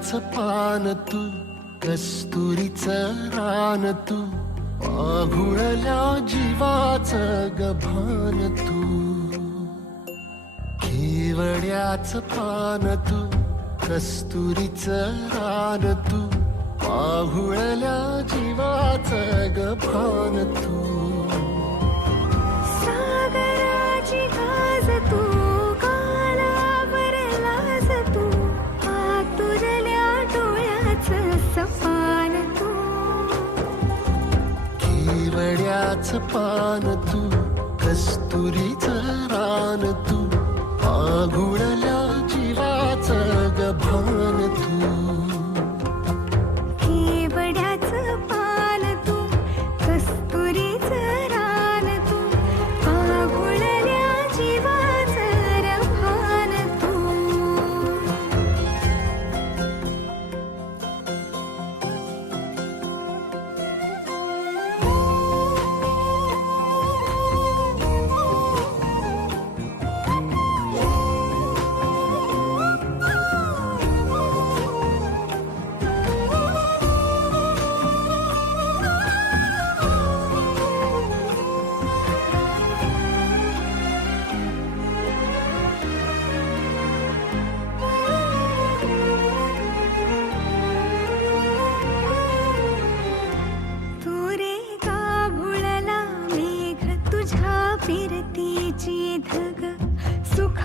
केवड्याचं पान तू, कस्तुरीचं रान तू, पाघुळल्या जीवाचं गभान तू. केवड्याचं पान तू, कस्तुरीचं रान तू, पाहुळल्या जीवाचं गभान तू. सागराची गाज तू, कालावर लाज तू, आतुरल्या डोळ्याचं सपान तू. केवड्याचं पान तू, कस्तुरीचं रान तू, पाघुळल्या जीवाचं गभान तू. केवड्याचं पान तू, कस्तुरीचं रान तू, पागुळल्या जीवाचं रभान तू. तुझ्या फिरतीची धग, सुख